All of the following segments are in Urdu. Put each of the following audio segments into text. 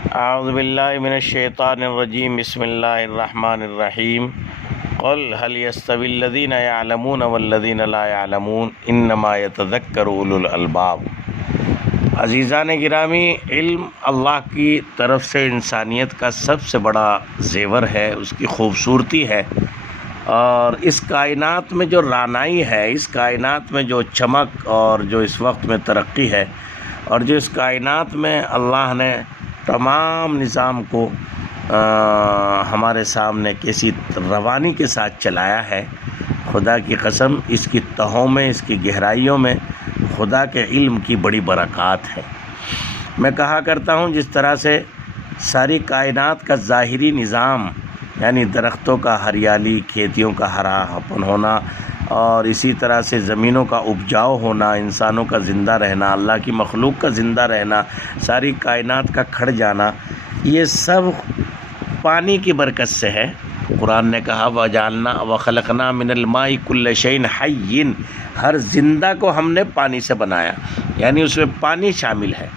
اعوذ باللہ من الشیطان الرجیم بسم اللہ الرحمن الرحیم قل هل يستوي الذین يعلمون والذین لا يعلمون انما يتذکر اولو الالباب۔ عزیزان گرامی، علم اللہ کی طرف سے انسانیت کا سب سے بڑا زیور ہے، اس کی خوبصورتی ہے، اور اس کائنات میں جو رانائی ہے، اس کائنات میں جو چمک اور جو اس وقت میں ترقی ہے، اور جو اس کائنات میں اللہ نے تمام نظام کو ہمارے سامنے کیسی روانی کے ساتھ چلایا ہے، خدا کی قسم اس کی تہوں میں، اس کی گہرائیوں میں خدا کے علم کی بڑی برکات ہے۔ میں کہا کرتا ہوں، جس طرح سے ساری کائنات کا ظاہری نظام، یعنی درختوں کا ہریالی، کھیتیوں کا ہراپن ہونا، اور اسی طرح سے زمینوں کا اپجاؤ ہونا، انسانوں کا زندہ رہنا، اللہ کی مخلوق کا زندہ رہنا، ساری کائنات کا کھڑ جانا، یہ سب پانی کی برکت سے ہے۔ قرآن نے کہا وَجَعَلْنَا وَخَلَقْنَا مِنَ الْمَاءِ كُلَّ شَيْءٍ حَيٍّ، ہر زندہ کو ہم نے پانی سے بنایا، یعنی اس میں پانی شامل ہے۔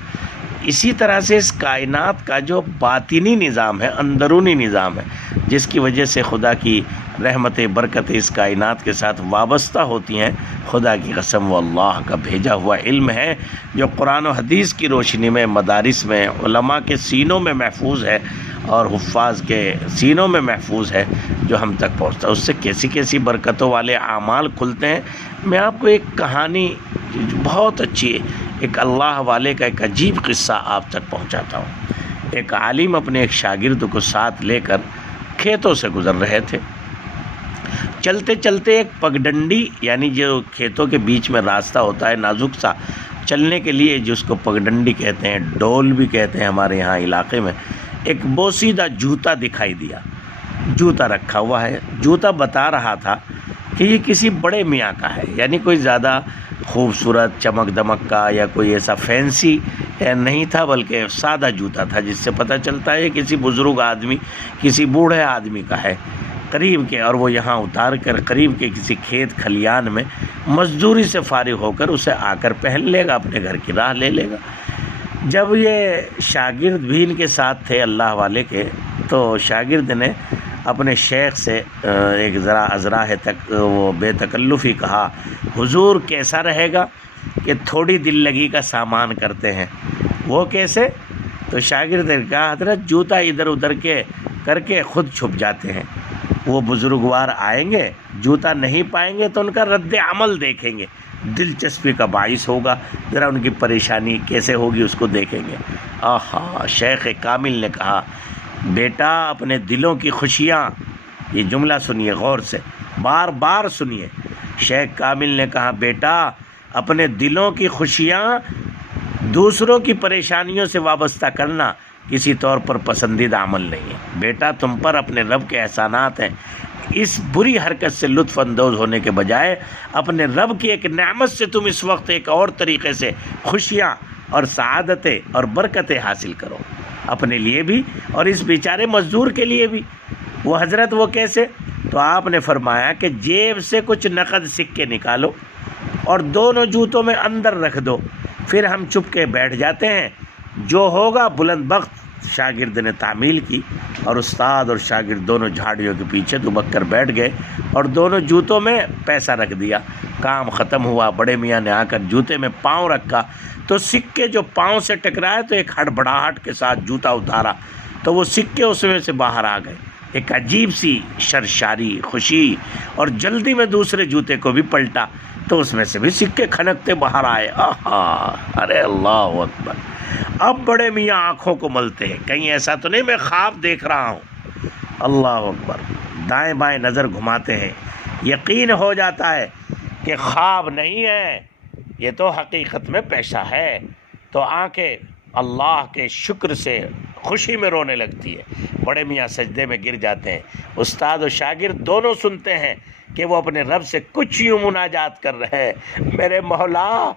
اسی طرح سے اس کائنات کا جو باطنی نظام ہے، اندرونی نظام ہے، جس کی وجہ سے خدا کی رحمت برکت اس کائنات کے ساتھ وابستہ ہوتی ہیں، خدا کی قسم وہ اللہ کا بھیجا ہوا علم ہے، جو قرآن و حدیث کی روشنی میں، مدارس میں، علماء کے سینوں میں محفوظ ہے، اور حفاظ کے سینوں میں محفوظ ہے، جو ہم تک پہنچتا ہے۔ اس سے کیسی کیسی برکتوں والے اعمال کھلتے ہیں۔ میں آپ کو ایک کہانی بہت اچھی، ایک اللہ والے کا ایک عجیب قصہ آپ تک پہنچاتا ہوں۔ ایک عالم اپنے ایک شاگرد کو ساتھ لے کر کھیتوں سے گزر رہے تھے۔ چلتے چلتے ایک پگڈنڈی، یعنی جو کھیتوں کے بیچ میں راستہ ہوتا ہے نازک سا چلنے کے لیے، جس کو پگڈنڈی کہتے ہیں، ڈول بھی کہتے ہیں ہمارے یہاں علاقے میں، ایک بوسیدہ جوتا دکھائی دیا۔ جوتا رکھا ہوا ہے، جوتا بتا رہا تھا کہ یہ کسی بڑے میاں کا ہے، یعنی کوئی زیادہ خوبصورت چمک دمک کا یا کوئی ایسا فینسی نہیں تھا، بلکہ سادہ جوتا تھا، جس سے پتہ چلتا ہے کسی بزرگ آدمی، کسی بوڑھے آدمی کا ہے قریب کے، اور وہ یہاں اتار کر قریب کے کسی کھیت کھلیان میں مزدوری سے فارغ ہو کر اسے آ کر پہن لے گا، اپنے گھر کی راہ لے لے گا۔ جب یہ شاگرد بھی ان کے ساتھ تھے اللہ والے کے، تو شاگرد نے اپنے شیخ سے ایک ذرا ازراہ تک وہ بے تکلفی کہا، حضور کیسا رہے گا کہ تھوڑی دل لگی کا سامان کرتے ہیں؟ وہ کیسے؟ تو شاگرد نے کہا، حضرت جوتا ادھر ادھر کے کر کے خود چھپ جاتے ہیں، وہ بزرگوار آئیں گے، جوتا نہیں پائیں گے تو ان کا رد عمل دیکھیں گے، دلچسپی کا باعث ہوگا، ذرا ان کی پریشانی کیسے ہوگی اس کو دیکھیں گے۔ آہا! شیخ کامل نے کہا، بیٹا اپنے دلوں کی خوشیاں، یہ جملہ سنیے غور سے، بار بار سنیے۔ شیخ کامل نے کہا، بیٹا اپنے دلوں کی خوشیاں دوسروں کی پریشانیوں سے وابستہ کرنا کسی طور پر پسندیدہ عمل نہیں ہے۔ بیٹا تم پر اپنے رب کے احسانات ہیں، اس بری حرکت سے لطف اندوز ہونے کے بجائے اپنے رب کی ایک نعمت سے تم اس وقت ایک اور طریقے سے خوشیاں اور سعادتیں اور برکتیں حاصل کرو، اپنے لیے بھی اور اس بیچارے مزدور کے لیے بھی۔ وہ حضرت وہ کیسے؟ تو آپ نے فرمایا کہ جیب سے کچھ نقد سکے نکالو اور دونوں جوتوں میں اندر رکھ دو، پھر ہم چپ کے بیٹھ جاتے ہیں، جو ہوگا بلند بخت۔ شاگرد نے تعمیل کی، اور استاد اور شاگرد دونوں جھاڑیوں کے پیچھے دبک کر بیٹھ گئے اور دونوں جوتوں میں پیسہ رکھ دیا۔ کام ختم ہوا، بڑے میاں نے آ کر جوتے میں پاؤں رکھا تو سکے جو پاؤں سے ٹکرائے تو ایک ہڑبڑاہٹ کے ساتھ جوتا اتارا تو وہ سکے اس میں سے باہر آ گئے۔ ایک عجیب سی سرشاری خوشی، اور جلدی میں دوسرے جوتے کو بھی پلٹا تو اس میں سے بھی سکے کھنکتے باہر آئے۔ آہا! ارے اللہ اکبر! اب بڑے میاں آنکھوں کو ملتے ہیں، کہیں ایسا تو نہیں میں خواب دیکھ رہا ہوں؟ اللہ اکبر! دائیں بائیں نظر گھماتے ہیں، یقین ہو جاتا ہے کہ خواب نہیں ہے، یہ تو حقیقت میں پیشہ ہے، تو آنکھیں اللہ کے شکر سے خوشی میں رونے لگتی ہے۔ بڑے میاں سجدے میں گر جاتے ہیں۔ استاد و شاگرد دونوں سنتے ہیں کہ وہ اپنے رب سے کچھ یوں مناجات کر رہے ہیں، میرے مولا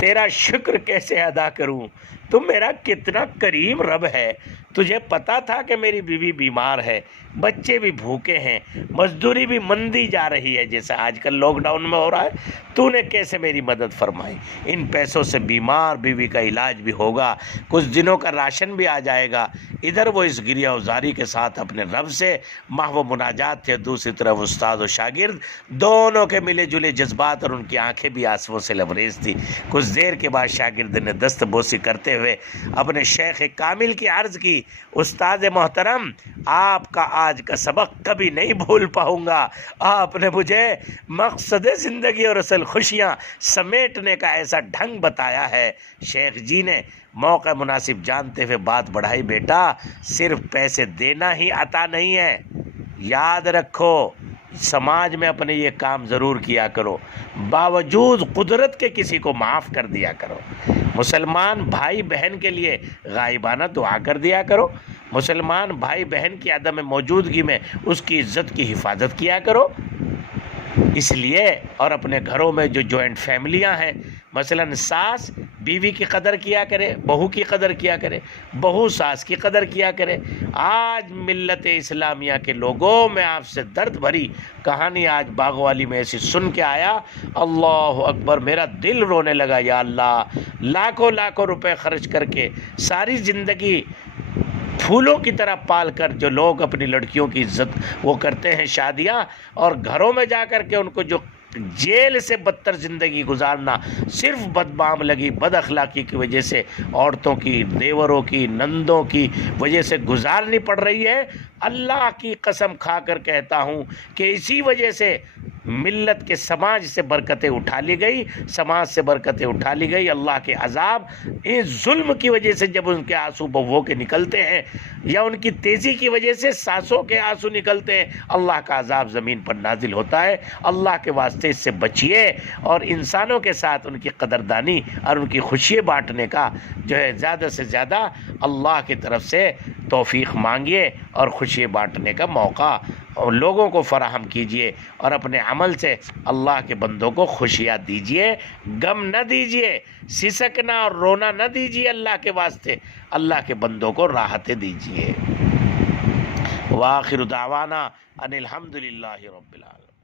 تیرا شکر کیسے ادا کروں تو میرا کتنا کریم رب ہے، تجھے پتا تھا کہ میری بیوی بیمار ہے، بچے بھی بھوکے ہیں، مزدوری بھی مندی جا رہی ہے جیسے آج کل لاک ڈاؤن میں ہو رہا ہے، تو نے کیسے میری مدد فرمائی؟ ان پیسوں سے بیمار بیوی کا علاج بھی ہوگا، کچھ دنوں کا راشن بھی آ جائے گا۔ ادھر وہ اس گریہ وزاری کے ساتھ اپنے رب سے محو مناجات تھے، دوسری طرف استاد و شاگرد دونوں کے ملے جلے جذبات اور ان کی آنکھیں بھی آنسوؤں سے لبریز تھی۔ کچھ دیر کے بعد شاگرد نے دست بوسی کرتے ہوئے اپنے شیخ کامل کی عرض کی، استاد محترم، آپ کا آج کا سبق کبھی نہیں بھول پاؤں گا، آپ نے مجھے مقصد زندگی اور اصل خوشیاں سمیٹنے کا ایسا ڈھنگ بتایا ہے۔ شیخ جی نے موقع مناسب جانتے ہوئے بات بڑھائی، بیٹا صرف پیسے دینا ہی عطا نہیں ہے، یاد رکھو سماج میں اپنے یہ کام ضرور کیا کرو، باوجود قدرت کے کسی کو معاف کر دیا کرو، مسلمان بھائی بہن کے لیے غائبانہ دعا کر دیا کرو، مسلمان بھائی بہن کی عدم موجودگی میں اس کی عزت کی حفاظت کیا کرو۔ اس لیے اور اپنے گھروں میں جو جوائنٹ فیملیاں ہیں، مثلا ساس بیوی کی قدر کیا کرے، بہو کی قدر کیا کرے، بہو ساس کی قدر کیا کرے۔ آج ملت اسلامیہ کے لوگوں، میں آپ سے درد بھری کہانی آج باغ والی میں ایسی سن کے آیا، اللہ اکبر، میرا دل رونے لگا۔ یا اللہ، لاکھوں لاکھوں روپے خرچ کر کے ساری زندگی پھولوں کی طرح پال کر جو لوگ اپنی لڑکیوں کی عزت وہ کرتے ہیں شادیاں، اور گھروں میں جا کر کے ان کو جو جیل سے بدتر زندگی گزارنا صرف بدمعاملگی بد اخلاقی کی وجہ سے عورتوں کی، دیوروں کی، نندوں کی وجہ سے گزارنی پڑ رہی ہے، اللہ کی قسم کھا کر کہتا ہوں کہ اسی وجہ سے ملت کے سماج سے برکتیں اٹھا لی گئی، سماج سے برکتیں اٹھا لی گئی۔ اللہ کے عذاب اس ظلم کی وجہ سے جب ان کے آنسو بہووں کے نکلتے ہیں، یا ان کی تیزی کی وجہ سے ساسوں کے آنسو نکلتے ہیں، اللہ کا عذاب زمین پر نازل ہوتا ہے۔ اللہ کے واسطے اس سے بچیے، اور انسانوں کے ساتھ ان کی قدردانی اور ان کی خوشی بانٹنے کا جو ہے زیادہ سے زیادہ اللہ کی طرف سے توفیق مانگیے، اور خوشی بانٹنے کا موقع اور لوگوں کو فراہم کیجئے، اور اپنے عمل سے اللہ کے بندوں کو خوشیاں دیجئے، غم نہ دیجئے، سسکنا اور رونا نہ دیجئے، اللہ کے واسطے اللہ کے بندوں کو راحتیں دیجئے۔ وآخر دعوانا ان الحمدللہ رب العالمین۔